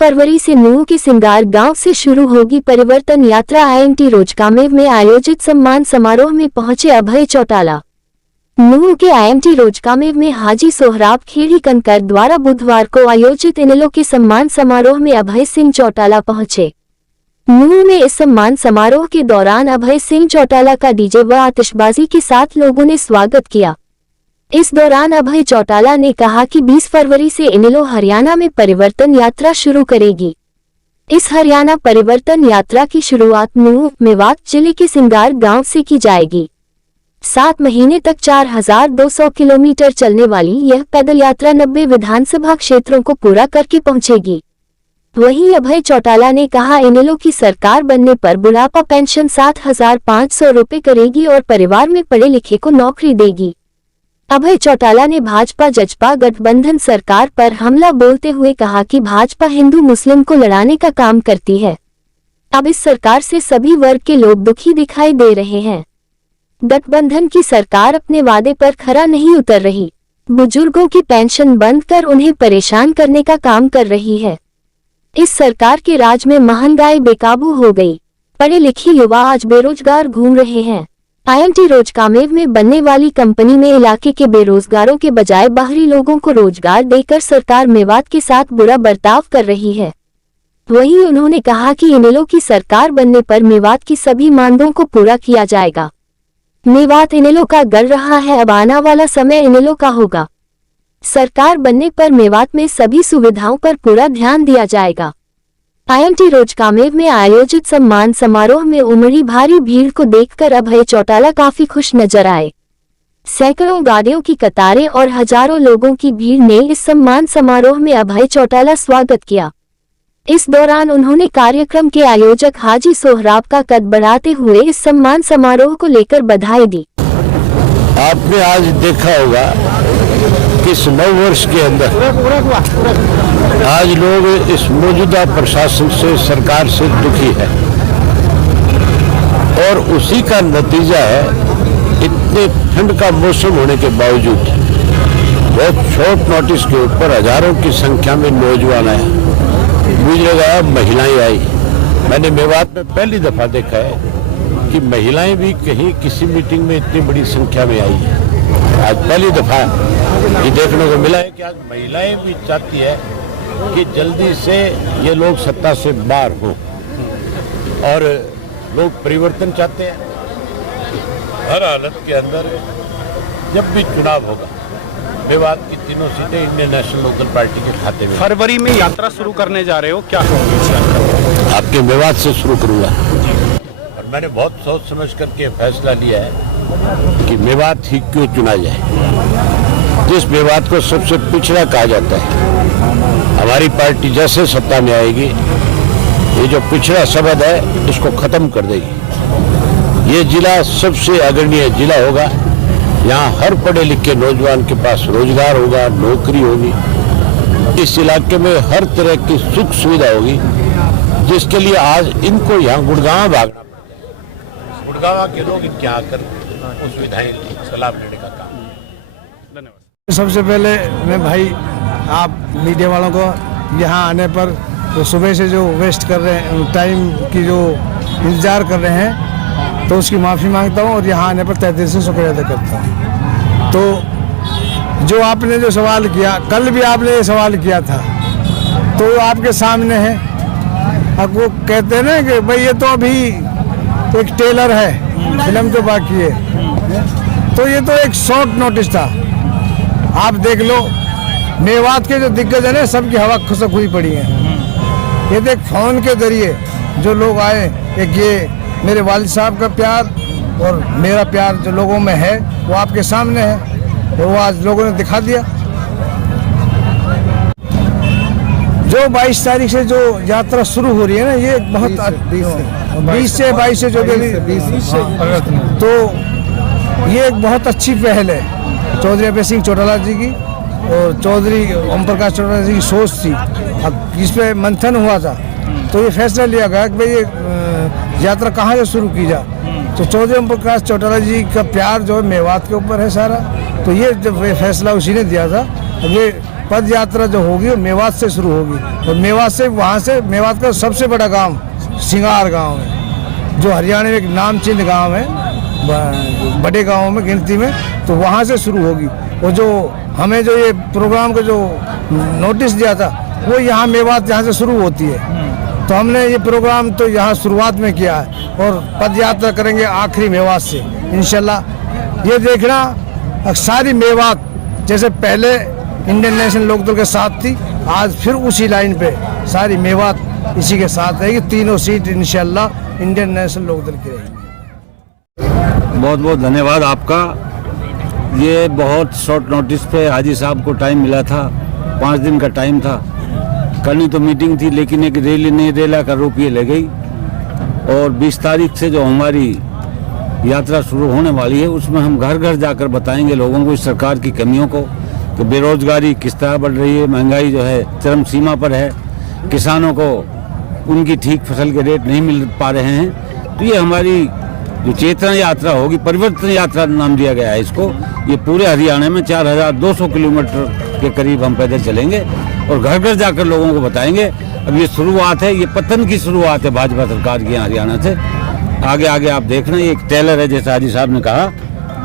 फरवरी से नूंह के सिंगार गांव से शुरू होगी परिवर्तन यात्रा। IMT रोजकामेव में आयोजित सम्मान समारोह में पहुंचे अभय चौटाला। नूंह के IMT रोजकामेव में हाजी सोहराब खेड़ी कनकर द्वारा बुधवार को आयोजित इनेलो के सम्मान समारोह में अभय सिंह चौटाला पहुंचे। नूंह में इस सम्मान समारोह के दौरान अभय सिंह चौटाला का डीजे व आतिशबाजी के साथ लोगों ने स्वागत किया। इस दौरान अभय चौटाला ने कहा कि 20 फरवरी से इनेलो हरियाणा में परिवर्तन यात्रा शुरू करेगी। इस हरियाणा परिवर्तन यात्रा की शुरुआत नूंह मेवात जिले के सिंगार गांव से की जाएगी। 7 महीने तक 4200 किलोमीटर चलने वाली यह पैदल यात्रा 90 विधानसभा क्षेत्रों को पूरा करके पहुंचेगी। वहीं अभय चौटाला ने कहा, इनेलो की सरकार बनने पर बुढ़ापा पेंशन 7,500 रुपये करेगी और परिवार में पढ़े लिखे को नौकरी देगी। अभय चौटाला ने भाजपा जजपा गठबंधन सरकार पर हमला बोलते हुए कहा कि भाजपा हिंदू मुस्लिम को लड़ाने का काम करती है। अब इस सरकार से सभी वर्ग के लोग दुखी दिखाई दे रहे हैं। गठबंधन की सरकार अपने वादे पर खरा नहीं उतर रही। बुजुर्गों की पेंशन बंद कर उन्हें परेशान करने का काम कर रही है। इस सरकार के राज में महंगाई बेकाबू हो गई। पढ़े लिखे युवा आज बेरोजगार घूम रहे हैं। IMT रोजकामेव में बनने वाली कंपनी में इलाके के बेरोजगारों के बजाय बाहरी लोगों को रोजगार देकर सरकार मेवात के साथ बुरा बर्ताव कर रही है। वहीं उन्होंने कहा कि इनेलो की सरकार बनने पर मेवात की सभी मांगों को पूरा किया जाएगा। मेवात इनेलो का गढ़ रहा है, अब आने वाला समय इनेलो का होगा। सरकार बनने पर मेवात में सभी सुविधाओं पर पूरा ध्यान दिया जाएगा। IMT रोजकामेव में आयोजित सम्मान समारोह में उमड़ी भारी भीड़ को देखकर अभय चौटाला काफी खुश नजर आए। सैकड़ों गाड़ियों की कतारें और हजारों लोगों की भीड़ ने इस सम्मान समारोह में अभय चौटाला स्वागत किया। इस दौरान उन्होंने कार्यक्रम के आयोजक हाजी सोहराब का कद बढ़ाते हुए इस सम्मान समारोह को लेकर बधाई दी। आपने आज देखा होगा कि इस 9 वर्ष के अंदर आज लोग इस मौजूदा प्रशासन से, सरकार से दुखी है और उसी का नतीजा है इतने ठंड का मौसम होने के बावजूद बहुत शॉर्ट नोटिस के ऊपर हजारों की संख्या में नौजवान आए, मुझे लगा महिलाएं आई। मैंने मेवात में पहली दफा देखा है कि महिलाएं भी कहीं किसी मीटिंग में इतनी बड़ी संख्या में आई है। आज पहली दफा ये देखने को मिला है कि आज महिलाएं भी चाहती है कि जल्दी से ये लोग सत्ता से बाहर हो और लोग परिवर्तन चाहते हैं। हर हालत के अंदर जब भी चुनाव होगा मेवात की तीनों सीटें इंडियन नेशनल लोकल पार्टी के खाते में। फरवरी में यात्रा शुरू करने जा रहे हो, क्या कहोगे? आपके मेवात से शुरू करूंगा और मैंने बहुत सोच समझ करके फैसला लिया है कि मेवात ही क्यों चुना जाए। जिस मेवात को सबसे पिछड़ा कहा जाता है, हमारी पार्टी जैसे सत्ता में आएगी ये जो पिछड़ा शब्द है इसको खत्म कर देगी। ये जिला सबसे अग्रणीय जिला होगा। यहाँ हर पढ़े लिखे नौजवान के पास रोजगार होगा, नौकरी होगी। इस इलाके में हर तरह की सुख सुविधा होगी, जिसके लिए आज इनको यहाँ गुड़गांव भागना पड़ता है। गुड़गांव के लोग इनके आकर उस सुविधाएं का लाभ लेने का काम। धन्यवाद। सबसे पहले मैं भाई आप मीडिया वालों को यहाँ आने पर तो सुबह से जो वेस्ट कर रहे हैं, टाइम की जो इंतज़ार कर रहे हैं, तो उसकी माफ़ी मांगता हूँ और यहाँ आने पर तहे दिल से शुक्रिया अदा करता हूँ। तो जो आपने जो सवाल किया, कल भी आपने ये सवाल किया था, तो आपके सामने है। अब वो कहते हैं ना कि भाई ये तो अभी एक टेलर है, फिल्म तो बाकी है, तो ये तो एक शॉर्ट नोटिस था। आप देख लो मेवात के जो दिग्गज है ना, सबकी हवा खुशक हुई पड़ी है। ये देख फोन के जरिए जो लोग आए, एक ये मेरे वालिद साहब का प्यार और मेरा प्यार जो लोगों में है वो आपके सामने है, तो वो आज लोगों ने दिखा दिया। जो 22 तारीख से जो यात्रा शुरू हो रही है ना, ये बहुत 20 से 22 से जो तो ये एक बहुत अच्छी पहल है चौधरी अभय सिंह चौटाला जी की और चौधरी ओम प्रकाश चौटाला जी की सोच थी। अब इस पे मंथन हुआ था तो ये फैसला लिया गया कि भाई ये यात्रा कहाँ से शुरू की जाए। तो चौधरी ओम प्रकाश चौटाला जी का प्यार जो है मेवात के ऊपर है सारा, तो ये जब फैसला उसी ने दिया था। अब ये पद यात्रा जो होगी वो मेवात से शुरू होगी। और मेवात से वहाँ से मेवात का सबसे बड़ा गांव सिंगार गांव है, जो हरियाणा में एक नामचीन गांव है, बड़े गांवों में गिनती में, तो वहाँ से शुरू होगी। और जो हमें जो ये प्रोग्राम का जो नोटिस दिया था वो यहाँ मेवात यहाँ से शुरू होती है, तो हमने ये प्रोग्राम तो यहाँ शुरुआत में किया है और पद यात्रा करेंगे आखिरी मेवात से इंशाल्लाह। ये देखना सारी मेवात जैसे पहले इंडियन नेशनल लोकदल के साथ थी, आज फिर उसी लाइन पे सारी मेवात इसी के साथ रहेगी। तीनों सीट इंशाल्लाह इंडियन नेशनल लोकदल की रहेगी। बहुत बहुत धन्यवाद आपका। ये बहुत शॉर्ट नोटिस पे हाजी साहब को टाइम मिला था, 5 दिन का टाइम था। करनी तो मीटिंग थी लेकिन एक रैली नहीं, रेला का रूप ये ले गई। और 20 तारीख से जो हमारी यात्रा शुरू होने वाली है उसमें हम घर घर जाकर बताएंगे लोगों को इस सरकार की कमियों को, कि बेरोजगारी किस तरह बढ़ रही है, महंगाई जो है चरम सीमा पर है, किसानों को उनकी ठीक फसल के रेट नहीं मिल पा रहे हैं। तो ये हमारी जो चेतना यात्रा होगी, परिवर्तन यात्रा नाम दिया गया है इसको, ये पूरे हरियाणा में 4200 किलोमीटर के करीब हम पैदल चलेंगे और घर घर जाकर लोगों को बताएंगे। अब ये शुरुआत है, ये पतन की शुरुआत है भाजपा सरकार की हरियाणा से। आगे आगे आप देखना, ये एक टेलर है जैसा हाजी साहब ने कहा।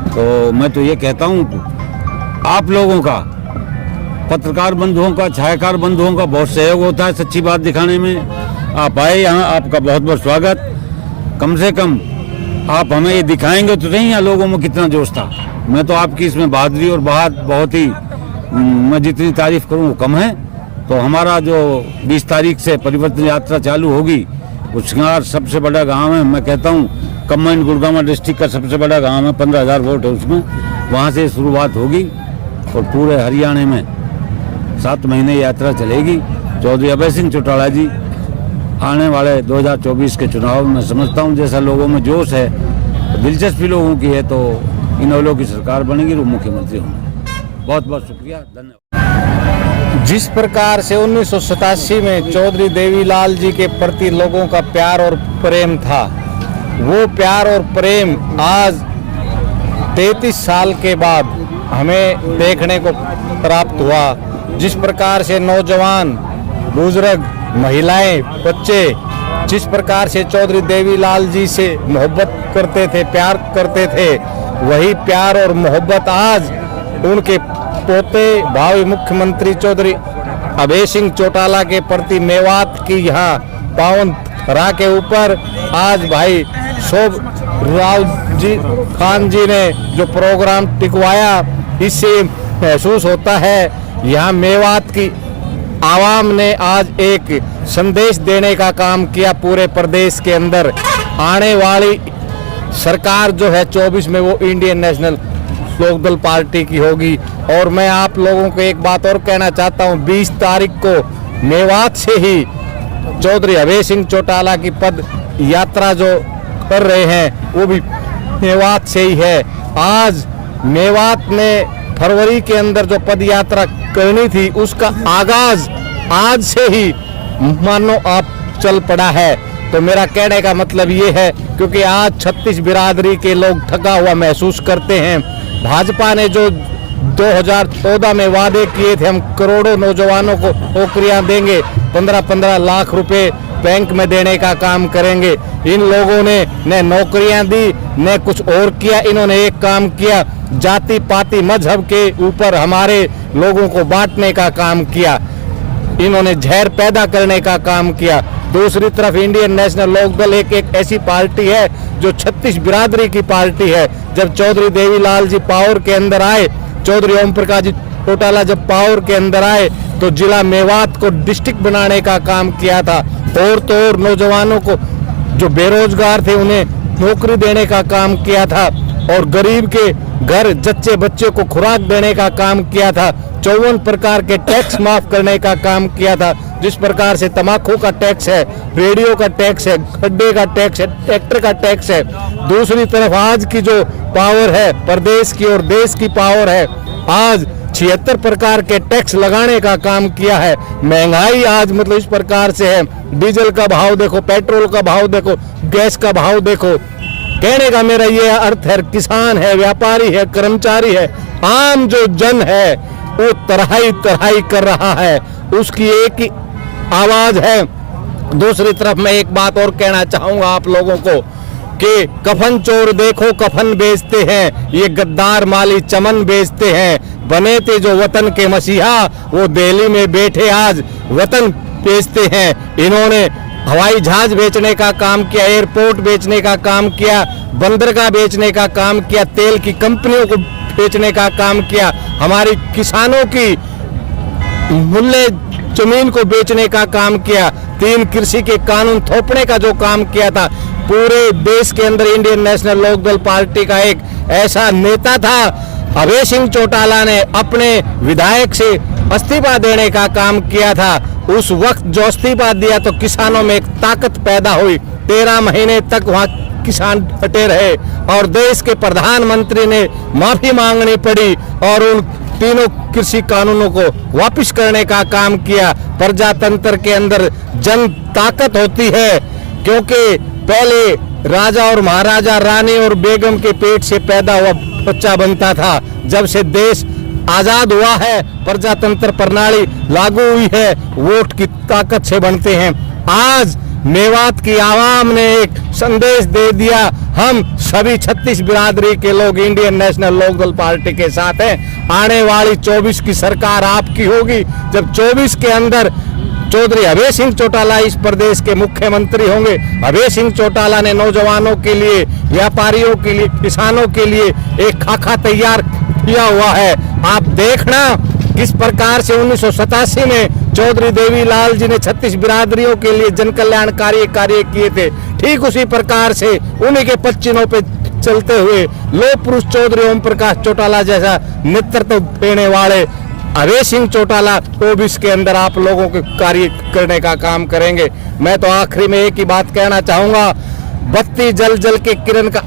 तो मैं तो ये कहता हूँ आप लोगों का, पत्रकार बंधुओं का, छायाकार बंधुओं का बहुत सहयोग होता है सच्ची बात दिखाने में। आप आए यहाँ, आपका बहुत बहुत स्वागत। कम से कम आप हमें ये दिखाएंगे तो नहीं यहाँ लोगों में कितना जोश था। मैं तो आपकी इसमें बहादुरी और बहुत ही मैं जितनी तारीफ करूँ वो कम है। तो हमारा जो 20 तारीख से परिवर्तन यात्रा चालू होगी, सिंगार सबसे बड़ा गांव है, मैं कहता हूँ कंबाइंड गुड़गांव डिस्ट्रिक्ट का सबसे बड़ा गांव है, 15,000 वोट है उसमें, वहाँ से शुरुआत होगी और पूरे हरियाणा में 7 महीने यात्रा चलेगी। चौधरी अभय सिंह चौटाला जी आने वाले 2024 के चुनाव में समझता हूँ जैसा लोगों में जोश है, दिलचस्पी लोगों की है, तो इनेलो की सरकार बनेगी, वो मुख्यमंत्री होंगे। बहुत बहुत शुक्रिया, धन्यवाद। जिस प्रकार से 1987 में चौधरी देवीलाल जी के प्रति लोगों का प्यार और प्रेम था, वो प्यार और प्रेम आज 33 साल के बाद हमें देखने को प्राप्त हुआ। जिस प्रकार से नौजवान, बुजुर्ग, महिलाएं, बच्चे जिस प्रकार से चौधरी देवीलाल जी से मोहब्बत करते थे, प्यार करते थे, वही प्यार और मोहब्बत आज उनके पोते भावी मुख्यमंत्री चौधरी अभय सिंह चौटाला के प्रति मेवात की यहाँ पावन धरा के ऊपर आज भाई शोभ राव जी खान जी ने जो प्रोग्राम टिकवाया, इससे महसूस होता है यहाँ मेवात की आवाम ने आज एक संदेश देने का काम किया पूरे प्रदेश के अंदर। आने वाली सरकार जो है 24 में वो इंडियन नेशनल लोकदल पार्टी की होगी। और मैं आप लोगों को एक बात और कहना चाहता हूँ, 20 तारीख को मेवात से ही चौधरी अभय सिंह चौटाला की पद यात्रा जो कर रहे हैं वो भी मेवात से ही है। आज मेवात ने फरवरी के अंदर जो पद यात्रा करनी थी उसका आगाज आज से ही मानो आप चल पड़ा है। तो मेरा कहने का मतलब ये है, क्योंकि आज 36 बिरादरी के लोग थका हुआ महसूस करते हैं। भाजपा ने जो 2014 में वादे किए थे, हम करोड़ों नौजवानों को नौकरियां देंगे, 15-15 लाख रुपए बैंक में देने का काम करेंगे, इन लोगों ने न नौकरियां दी न कुछ और किया। इन्होंने एक काम किया, जाति पाति मजहब के ऊपर हमारे लोगों को बांटने का काम किया, इन्होंने जहर पैदा करने का काम किया। दूसरी तरफ इंडियन नेशनल लोकदल एक ऐसी पार्टी है जो 36 बिरादरी की पार्टी है। जब चौधरी देवीलाल जी पावर के अंदर आए, चौधरी ओम प्रकाश जी चौटाला जब पावर के अंदर आए, तो जिला मेवात को डिस्ट्रिक्ट बनाने का काम किया था। और नौजवानों को जो बेरोजगार थे उन्हें नौकरी देने का काम किया था, और गरीब के घर जच्चे बच्चे को खुराक देने का काम किया था। 54 प्रकार के टैक्स माफ करने का काम किया था। जिस प्रकार से तंबाकू का टैक्स है, रेडियो का टैक्स है, खड्डे का टैक्स है, ट्रैक्टर का टैक्स है। दूसरी तरफ आज की जो पावर है प्रदेश की और देश की पावर है, आज 76 प्रकार के टैक्स लगाने का काम किया है। महंगाई आज मतलब इस प्रकार से है, डीजल का भाव देखो, पेट्रोल का भाव देखो, गैस का भाव देखो। कहने का मेरा ये अर्थ है, किसान है, व्यापारी है, कर्मचारी है, आम जो जन है, वो तराई तराई कर रहा है, उसकी एक ही आवाज है। दूसरी तरफ मैं एक बात और कहना चाहूंगा आप लोगों को कि कफन चोर देखो कफन बेचते हैं, ये गद्दार माली चमन बेचते हैं। बने थे जो वतन के मसीहा, वो दिल्ली में बैठे आज वतन बेचते हैं। इन्होंने हवाई जहाज बेचने का काम किया, एयरपोर्ट बेचने का काम किया, बंदरगाह बेचने का काम किया, तेल की कंपनियों को बेचने का काम किया, हमारी किसानों की मूल्य जमीन को बेचने का काम किया, 3 कृषि के कानून थोपने का जो काम किया था। पूरे देश के अंदर इंडियन नेशनल लोकदल पार्टी का एक ऐसा नेता था, अभय सिंह चौटाला ने अपने विधायक से इस्तीफा देने का काम किया था। उस वक्त जो इस्तीफा दिया तो किसानों में एक ताकत पैदा हुई। 13 महीने तक वहां किसान डटे रहे और देश के प्रधानमंत्री ने माफी मांगनी पड़ी और उन तीनों कृषि कानूनों को वापस करने का काम किया। प्रजातंत्र के अंदर जन ताकत होती है, क्योंकि पहले राजा और महाराजा, रानी और बेगम के पेट से पैदा हुआ बच्चा बनता था। जब से देश आजाद हुआ है, प्रजातंत्र प्रणाली लागू हुई है, वोट की ताकत से बनते हैं। आज मेवात की आवाम ने एक संदेश दे दिया, हम सभी 36 बिरादरी के लोग इंडियन नेशनल लोकदल पार्टी के साथ हैं। आने वाली 24 की सरकार आपकी होगी। जब 24 के अंदर चौधरी अभय सिंह चौटाला इस प्रदेश के मुख्यमंत्री होंगे। अभय सिंह चौटाला ने नौजवानों के लिए, व्यापारियों के लिए, किसानों के लिए एक खाका तैयार किया हुआ है। आप देखना किस प्रकार से 1987 में चौधरी देवीलाल जी ने 36 बिरादरियों के लिए जन कल्याणकारी कार्य किए थे, ठीक उसी प्रकार से उन्हीं के पच्चीनों पे चलते हुए लोह पुरुष चौधरी ओम प्रकाश चौटाला जैसा नेतृत्व देने वाले अभय सिंह चौटाला 24 के अंदर आप लोगों के कार्य करने का काम करेंगे। मैं तो आखिरी में एक ही बात कहना चाहूंगा, बत्ती जल जल के किरण का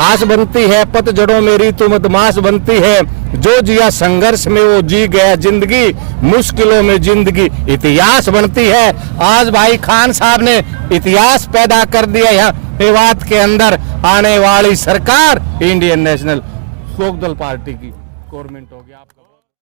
आस बनती है, पतझड़ों में ऋतु मधुमास बनती है। जो जिया संघर्ष में वो जी गया जिंदगी, मुश्किलों में जिंदगी इतिहास बनती है। आज भाई खान साहब ने इतिहास पैदा कर दिया यहाँ मेवात के अंदर। आने वाली सरकार इंडियन नेशनल लोकदल पार्टी की गवर्नमेंट होगी। आपका